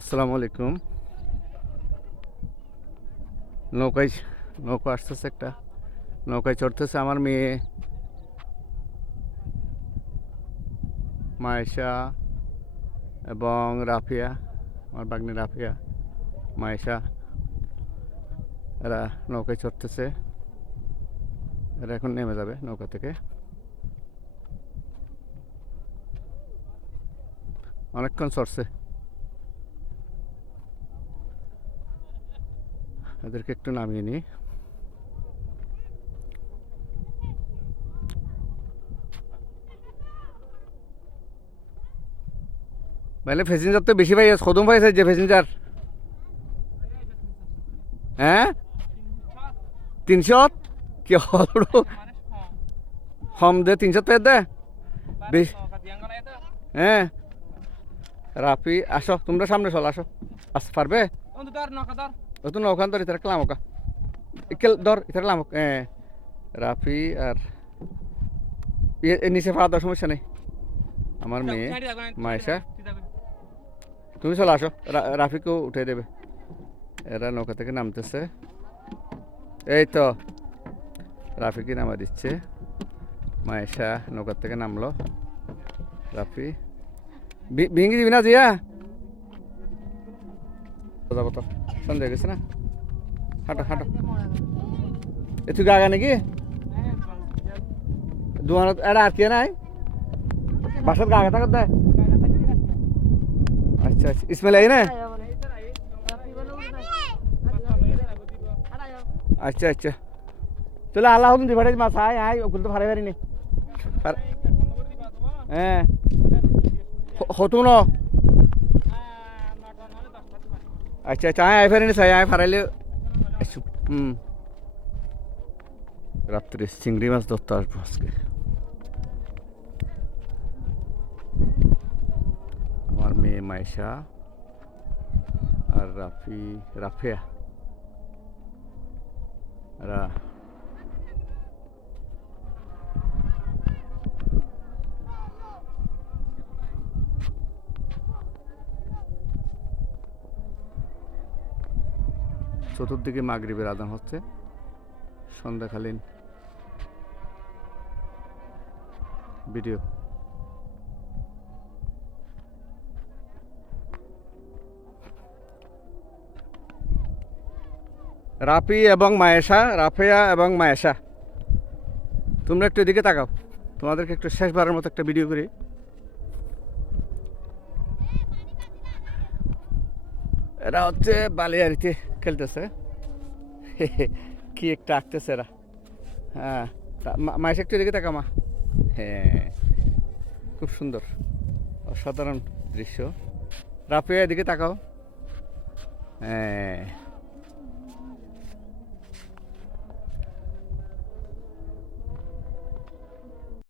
আসসালামু আলাইকুম। নৌকা আসতেছে একটা, নৌকায় চড়তেছে আমার মেয়ে মায়েশা এবং রাফিয়া, আমার বাগ্নি রাফিয়া, মায়েশা। এরা নৌকায় চড়তেছে। এরা এখন নেমে যাবে নৌকা থেকে। অনেকক্ষণ চড়ছে, এদেরকে একটু নামিয়ে নিই। মানে প্যাসেঞ্জার তো বেশি পাইছে, কদম পাইছে যে প্যাসেঞ্জার। হ্যাঁ, 300 কি হল হম দে 300 টাকা দে বেশ। হ্যাঁ রাফি আসো, তোমরা সামনে চলো, আসো। পারবে ও তো নৌকান ধর ইতার ক্লাম ওকা ইকেল ধর ইতার ক্লাম হ্যাঁ। রাফি আর নিচে পাওয়া দেওয়ার সমস্যা নেই। আমার মেয়ে মায়েশা, তুমি চলো আসো, রাফিকেও উঠে দেবে। এরা নৌকা থেকে নামতেছে, এই তো রাফিকে নামা দিচ্ছে। মায়েশা নৌকা থেকে নামলো। রাফি ভেঙে দিবি না জিয়া, যাবো তো সন্ধ্যা হয়ে গেছে না। হাঁটো হাঁটো, এ তুই গাগা নাকি দোকানত এটা আর কে নাই বাসার গাগা থাকত দেয়। আচ্ছা আচ্ছা, ইসমাইল আই না। আচ্ছা আচ্ছা, চলে আল্লাহ হতুন দিবাড়ি মাছ আয় আয় ওগুলো তো ভাড়া পারিনি। হ্যাঁ হতুন। আচ্ছা আচ্ছা, আয় ফেরিনি চাই, আয় ফারাইলে রাত্রে চিংড়ি মাছ ধরতে আসবো আজকে। আমার মেয়ে মায়েশা আর রাফিয়া এরা চতুর্দিকে মাগরিবের আজান হচ্ছে, সন্ধ্যাকালীন ভিডিও। রাফি এবং মায়েশা, রাফিয়া এবং মায়েশা, তোমরা একটু এদিকে তাকাও, তোমাদেরকে একটু শেষবারের মতো একটা ভিডিও করি। এরা হচ্ছে বালিয়াড়িতে খেলতেছে, কি একটা আঁকতেছে এরা। হ্যাঁ মায়েশা একটু এদিকে তাকা মা। হ্যাঁ খুব সুন্দর, অসাধারণ দৃশ্য। রাফিয়া এদিকে তাকাও। হ্যাঁ